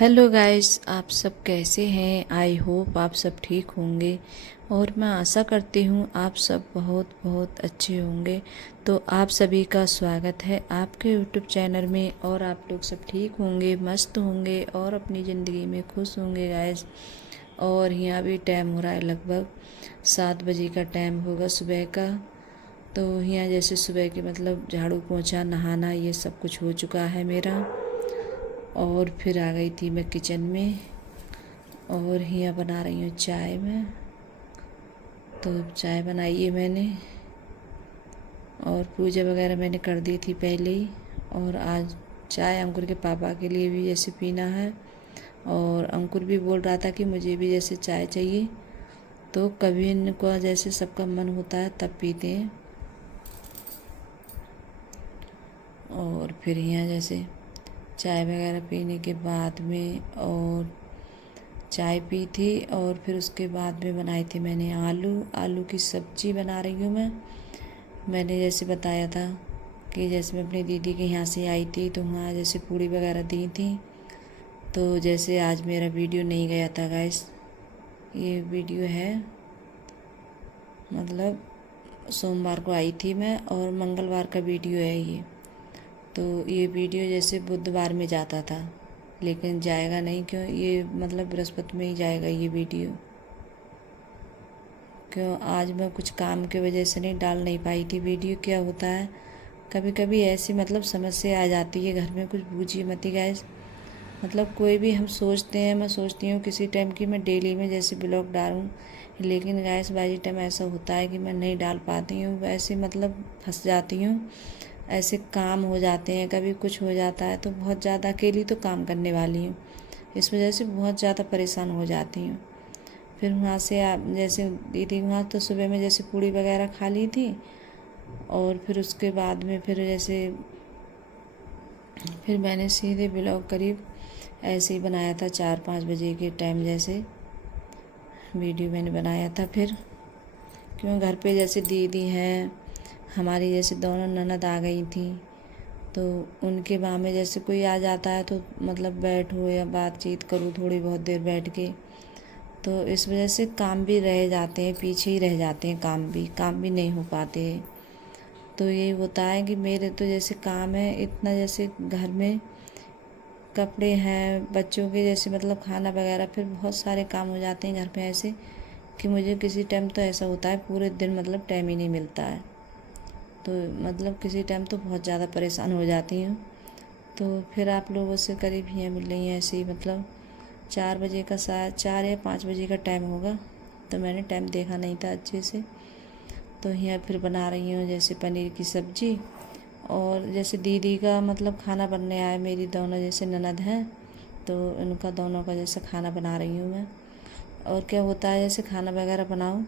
Hello guys, आप सब कैसे हैं। आई होप आप सब ठीक होंगे और मैं आशा करती हूँ आप सब बहुत बहुत अच्छे होंगे। तो आप सभी का स्वागत है आपके यूट्यूब चैनल में और आप लोग सब ठीक होंगे, मस्त होंगे और अपनी ज़िंदगी में खुश होंगे गाइस। और यहाँ भी टाइम हो रहा है लगभग 7 बजे का टाइम होगा सुबह का। तो यहाँ जैसे सुबह के मतलब झाड़ू पोछा नहाना ये सब कुछ हो चुका है मेरा। और फिर आ गई थी मैं किचन में और यहाँ बना रही हूँ चाय में। तो चाय बनाई है मैंने और पूजा वगैरह मैंने कर दी थी पहले ही। और आज चाय अंकुर के पापा के लिए भी जैसे पीना है और अंकुर भी बोल रहा था कि मुझे भी जैसे चाय चाहिए। तो कभी इनको जैसे सबका मन होता है तब पीते हैं। और फिर यहाँ जैसे चाय वगैरह पीने के बाद में और चाय पी थी और फिर उसके बाद में बनाई थी मैंने आलू की सब्ज़ी बना रही हूँ मैंने जैसे बताया था कि जैसे मैं अपनी दीदी के यहाँ से आई थी तो वहाँ जैसे पूड़ी वगैरह दी थी। तो जैसे आज मेरा वीडियो नहीं गया था गाइस, ये वीडियो है मतलब सोमवार को आई थी मैं और मंगलवार का वीडियो है ये। तो ये वीडियो जैसे बुधवार में जाता था लेकिन जाएगा नहीं, क्यों ये मतलब बृहस्पति में ही जाएगा ये वीडियो। क्यों आज मैं कुछ काम की वजह से नहीं डाल नहीं पाई थी वीडियो। क्या होता है कभी कभी ऐसी मतलब समस्या आ जाती है घर में, कुछ बूझी मती गाइस। मतलब कोई भी हम सोचते हैं, मैं सोचती हूँ किसी टाइम की मैं डेली में जैसे ब्लॉग डालूँ, लेकिन गैस बाजी टाइम ऐसा होता है कि मैं नहीं डाल पाती हूँ। वैसे मतलब फंस जाती हूँ, ऐसे काम हो जाते हैं, कभी कुछ हो जाता है तो बहुत ज़्यादा अकेली तो काम करने वाली हूँ, इस वजह से बहुत ज़्यादा परेशान हो जाती हूँ। फिर वहाँ से आप जैसे दीदी वहाँ तो सुबह में जैसे पूड़ी वगैरह खा ली थी और फिर उसके बाद में फिर जैसे फिर मैंने सीधे ब्लॉग करीब ऐसे ही बनाया था 4-5 बजे के टाइम जैसे वीडियो मैंने बनाया था। फिर क्यों घर पे जैसे दीदी हैं हमारी, जैसे दोनों ननद आ गई थी तो उनके वहाँ में जैसे कोई आ जाता है तो मतलब बैठो या बातचीत करो थोड़ी बहुत देर बैठ के। तो इस वजह से काम भी रह जाते हैं, पीछे ही रह जाते हैं, काम भी नहीं हो पाते हैं। तो यही होता है कि मेरे तो जैसे काम है इतना, जैसे घर में कपड़े हैं बच्चों के जैसे मतलब खाना वगैरह, फिर बहुत सारे काम हो जाते हैं घर पे ऐसे कि मुझे किसी टाइम तो ऐसा होता है पूरे दिन मतलब टाइम ही नहीं मिलता है। तो मतलब किसी टाइम तो बहुत ज़्यादा परेशान हो जाती हूँ। तो फिर आप लोगों से करीब यहाँ मिल रही हैं ऐसे ही मतलब 4 बजे का, शायद 4 या 5 बजे का टाइम होगा। तो मैंने टाइम देखा नहीं था अच्छे से। तो यहाँ फिर बना रही हूँ जैसे पनीर की सब्ज़ी। और जैसे दीदी का मतलब खाना बनने आए, मेरी दोनों जैसे ननद हैं तो उनका दोनों का जैसे खाना बना रही हूँ मैं। और क्या होता है जैसे खाना वगैरह बनाऊँ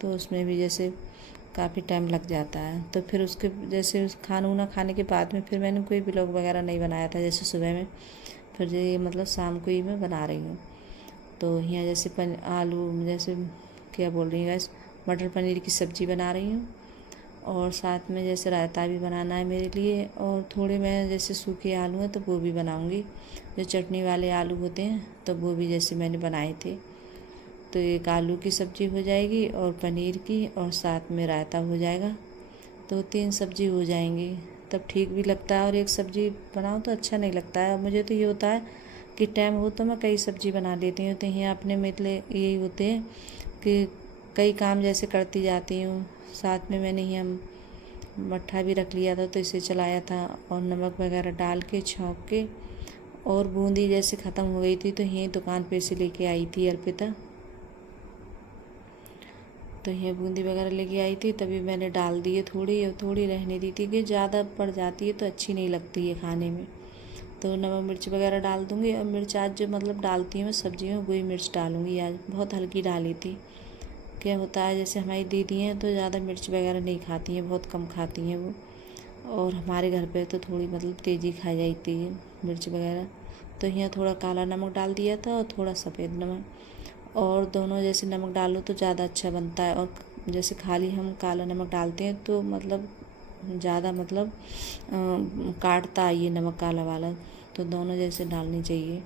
तो उसमें भी जैसे काफ़ी टाइम लग जाता है। तो फिर उसके जैसे उस खाना वाना खाने के बाद में फिर मैंने कोई ब्लॉग वगैरह नहीं बनाया था जैसे सुबह में। फिर ये मतलब शाम को ही मैं बना रही हूँ। तो यहाँ जैसे आलू जैसे क्या बोल रही हूँ गैस, मटर पनीर की सब्ज़ी बना रही हूँ और साथ में जैसे रायता भी बनाना है मेरे लिए। और थोड़े मैं जैसे सूखे आलू हैं तो वो भी बनाऊँगी, जो चटनी वाले आलू होते हैं तो वो भी जैसे मैंने बनाए थे। तो एक आलू की सब्ज़ी हो जाएगी और पनीर की और साथ में रायता हो जाएगा। तो 3 सब्ज़ी हो जाएंगी तब ठीक भी लगता है। और एक सब्ज़ी बनाओ तो अच्छा नहीं लगता है। मुझे तो ये होता है कि टाइम हो तो मैं कई सब्ज़ी बना लेती हूँ। तो यहाँ अपने मतलब यही होते हैं कि कई काम जैसे करती जाती हूँ। साथ में मैंने यहाँ मट्ठा भी रख लिया था तो इसे चलाया था और नमक वगैरह डाल के छौंक के। और बूंदी जैसे ख़त्म हो गई थी तो यहीं दुकान पे से लेके आई थी अर्पिता। तो ये बूंदी वगैरह लेके आई थी तभी मैंने डाल दी है थोड़ी, और थोड़ी रहने दी थी कि ज़्यादा पड़ जाती है तो अच्छी नहीं लगती है खाने में। तो नमक मिर्च वगैरह डाल दूँगी। और मिर्च आज जो मतलब डालती हूँ सब्ज़ी में वही मिर्च डालूँगी, आज बहुत हल्की डाली थी। क्या होता है जैसे हमारी दीदी हैं तो ज़्यादा मिर्च वगैरह नहीं खाती हैं, बहुत कम खाती हैं वो। और हमारे घर पे तो थोड़ी मतलब तेज़ी खाई जाती है मिर्च वगैरह। तो यहाँ थोड़ा काला नमक डाल दिया था और थोड़ा सफ़ेद नमक, और दोनों जैसे नमक डालो तो ज़्यादा अच्छा बनता है। और जैसे खाली हम काला नमक डालते हैं तो मतलब ज़्यादा मतलब काटता है ये नमक काला वाला। तो दोनों जैसे डालनी चाहिए।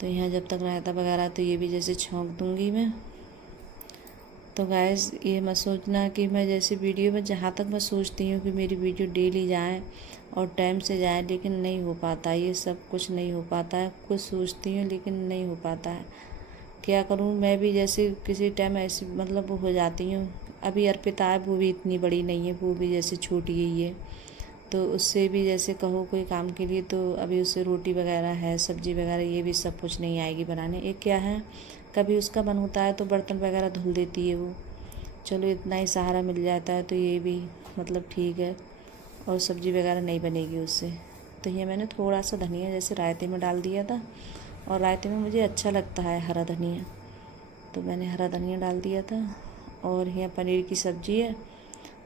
तो यहाँ जब तक रायता वगैरह तो ये भी जैसे छौंक दूँगी मैं। तो गाइस ये मत सोचना कि मैं जैसे वीडियो में जहाँ तक मैं सोचती हूँ कि मेरी वीडियो डेली जाए और टाइम से जाए, लेकिन नहीं हो पाता, ये सब कुछ नहीं हो पाता है। कुछ सोचती हूँ लेकिन नहीं हो पाता है। क्या करूँ, मैं भी जैसे किसी टाइम ऐसी मतलब हो जाती हूँ। अभी अर्पिता है, वो भी इतनी बड़ी नहीं है, वो भी जैसे छोटी ही है, तो उससे भी जैसे कहो कोई काम के लिए तो अभी उससे रोटी वगैरह है, सब्जी वगैरह ये भी सब कुछ नहीं आएगी बनाने। एक क्या है, कभी उसका मन होता है तो बर्तन वगैरह धुल देती है वो। चलो इतना ही सहारा मिल जाता है तो ये भी मतलब ठीक है। और सब्जी वगैरह नहीं बनेगी उससे। तो ये मैंने थोड़ा सा धनिया जैसे रायते में डाल दिया था, और रायते में मुझे अच्छा लगता है हरा धनिया, तो मैंने हरा धनिया डाल दिया था। और यहाँ पनीर की सब्ज़ी है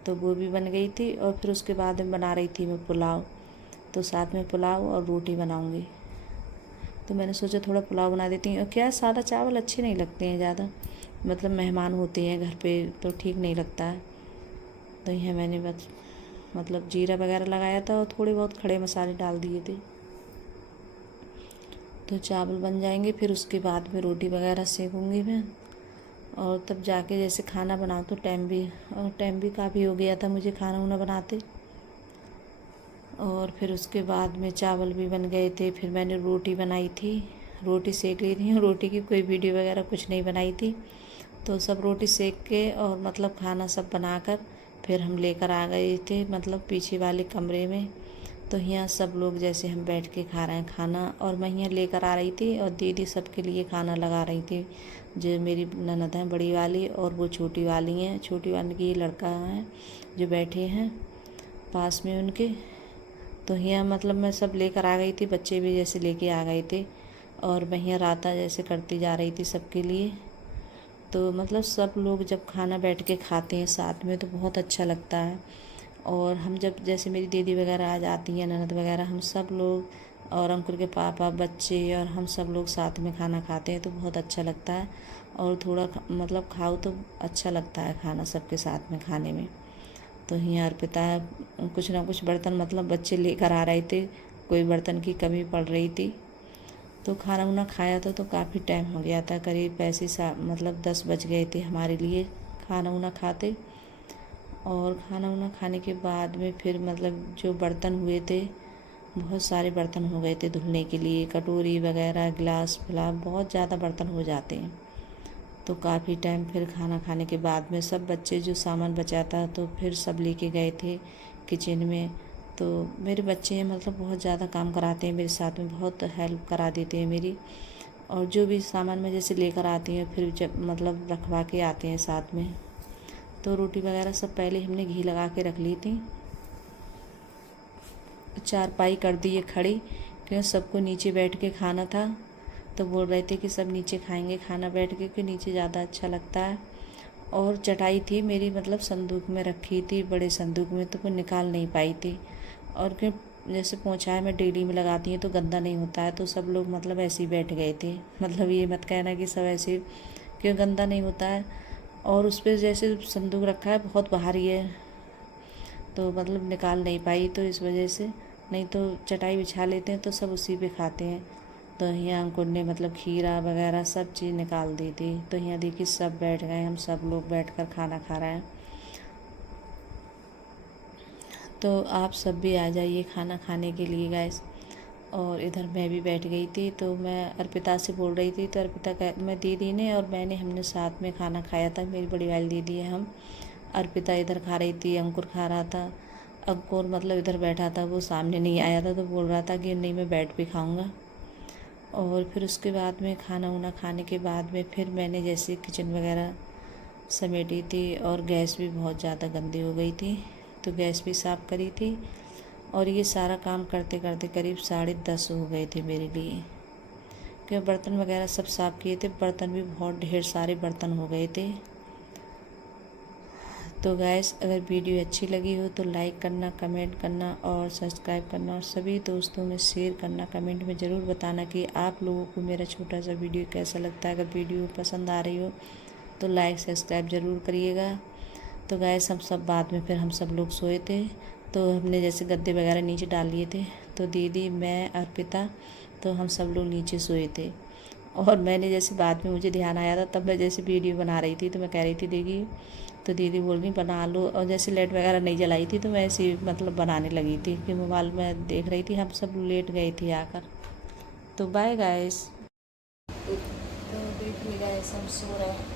तो वो भी बन गई थी। और फिर उसके बाद में बना रही थी मैं पुलाव, तो साथ में पुलाव और रोटी बनाऊंगी। तो मैंने सोचा थोड़ा पुलाव बना देती हूँ। और क्या सादा चावल अच्छे नहीं लगते हैं ज़्यादा, मतलब मेहमान होते हैं घर पे तो ठीक नहीं लगता है। तो यहाँ मैंने बस मतलब जीरा वगैरह लगाया था और थोड़े बहुत खड़े मसाले डाल दिए थे। तो चावल बन जाएंगे, फिर उसके बाद में रोटी वगैरह सेकूँगी मैं। और तब जाके जैसे खाना बनाओ तो टाइम भी काफ़ी हो गया था मुझे खाना वाना बनाते। और फिर उसके बाद में चावल भी बन गए थे। फिर मैंने रोटी बनाई थी, रोटी सेक ली थी। रोटी की कोई वीडियो वगैरह कुछ नहीं बनाई थी। तो सब रोटी सेक के और मतलब खाना सब बनाकर फिर हम लेकर आ गए थे मतलब पीछे वाले कमरे में। तो यहाँ सब लोग जैसे हम बैठ के खा रहे हैं खाना, और मैं यहाँ लेकर आ रही थी और दीदी सबके लिए खाना लगा रही थी। जो मेरी ननद है बड़ी वाली, और वो छोटी वाली हैं, छोटी वाली की लड़का है जो बैठे हैं पास में उनके। तो यहाँ मतलब मैं सब लेकर आ गई थी, बच्चे भी जैसे लेके आ गए थे। और मैं यहाँ राता जैसे करती जा रही थी सबके लिए। तो मतलब सब लोग जब खाना बैठ के खाते हैं साथ में तो बहुत अच्छा लगता है। और हम जब जैसे मेरी दीदी वगैरह आ जाती हैं, ननद वगैरह, हम सब लोग और अंकुर के पापा, बच्चे और हम सब लोग साथ में खाना खाते हैं तो बहुत अच्छा लगता है। और थोड़ा मतलब खाओ तो अच्छा लगता है खाना सबके साथ में खाने में। तो यहाँ अर्पिता कुछ ना कुछ बर्तन मतलब बच्चे लेकर आ रहे थे, कोई बर्तन की कमी पड़ रही थी। तो खाना वाना खाया था तो काफ़ी टाइम हो गया था, करीब ऐसे मतलब 10 बज गए थे हमारे लिए खाना वाना खाते। और खाना वाना खाने के बाद में फिर मतलब जो बर्तन हुए थे, बहुत सारे बर्तन हो गए थे धुलने के लिए, कटोरी वगैरह, गिलास, गिलास, बहुत ज़्यादा बर्तन हो जाते हैं। तो काफ़ी टाइम फिर खाना खाने के बाद में सब बच्चे जो सामान बचा था तो फिर सब लेके गए थे किचन में। तो मेरे बच्चे हैं मतलब बहुत ज़्यादा काम कराते हैं मेरे साथ में, बहुत हेल्प करा देते हैं मेरी। और जो भी सामान मैं जैसे लेकर आती हैं फिर जब मतलब रखवा के आते हैं साथ में। तो रोटी वगैरह सब पहले हमने घी लगा के रख ली थी, चारपाई कर दी है खड़ी, क्योंकि सबको नीचे बैठ के खाना था। तो बोल रहे थे कि सब नीचे खाएंगे खाना बैठ के, कि नीचे ज़्यादा अच्छा लगता है। और चटाई थी मेरी मतलब संदूक में रखी थी, बड़े संदूक में, तो वो निकाल नहीं पाई थी। और क्यों जैसे पोंछा है मैं डेली में लगाती हूँ तो गंदा नहीं होता है, तो सब लोग मतलब ऐसे ही बैठ गए थे। मतलब ये मत कहना कि सब ऐसे, क्यों गंदा नहीं होता है। और उस पर जैसे संदूक रखा है बहुत भारी है, तो मतलब निकाल नहीं पाई, तो इस वजह से। नहीं तो चटाई बिछा लेते हैं तो सब उसी पे खाते हैं। तो यहाँ अंकुर ने मतलब खीरा वगैरह सब चीज़ निकाल दी थी। तो यहाँ देखिए सब बैठ गए, हम सब लोग बैठकर खाना खा रहे हैं। तो आप सब भी आ जाइए खाना खाने के लिए गाइस। और इधर मैं भी बैठ गई थी, तो मैं अर्पिता से बोल रही थी, तो अर्पिता मैं दीदी ने और मैंने हमने साथ में खाना खाया था, मेरी बड़ी वाली दीदी है हम। अर्पिता इधर खा रही थी, अंकुर खा रहा था। अंकुर मतलब इधर बैठा था, वो सामने नहीं आया था, तो बोल रहा था कि नहीं मैं बैठ पे खाऊंगा। और फिर उसके बाद में खाना वाना खाने के बाद में फिर मैंने जैसे किचन वगैरह समेटी थी, और गैस भी बहुत ज़्यादा गंदी हो गई थी, तो गैस भी साफ़ करी थी। और ये सारा काम करते करते करीब 10:30 हो गए थे मेरे लिए, क्योंकि बर्तन वगैरह सब साफ़ किए थे, बर्तन भी बहुत ढेर सारे बर्तन हो गए थे। तो गैस अगर वीडियो अच्छी लगी हो तो लाइक करना, कमेंट करना और सब्सक्राइब करना, और सभी दोस्तों में शेयर करना। कमेंट में ज़रूर बताना कि आप लोगों को मेरा छोटा सा वीडियो कैसा लगता है। अगर वीडियो पसंद आ रही हो तो लाइक सब्सक्राइब ज़रूर करिएगा। तो गैस हम सब बाद में फिर हम सब लोग सोए थे, तो हमने जैसे गद्दे वगैरह नीचे डाल लिए थे, तो दीदी, मैं, अर्पिता, तो हम सब लोग नीचे सोए थे। और मैंने जैसे बाद में मुझे ध्यान आया था, तब मैं जैसे वीडियो बना रही थी तो मैं कह रही थी देखिए, तो दीदी बोल रही बना लो। और जैसे लाइट वगैरह नहीं जलाई थी तो मैं ऐसे मतलब बनाने लगी थी कि मोबाइल में देख रही थी, हम सब लेट गए थे आकर। तो बाय गाइस। तो देखिए गाइस, हम सो रहे हैं,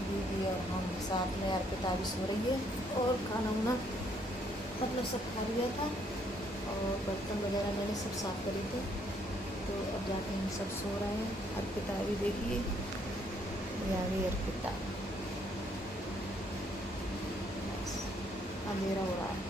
दीदी और हम साथ में। अर्पिता भी सो रही है और खाना वाना मतलब सब खा लिया था और बर्तन वगैरह मैंने सब साफ करी थी। तो अब जाके हम सब सो रहे हैं। अर्पिता भी देखिए, यहाँ भी अर्पिता, बस अंधेरा हो रहा है।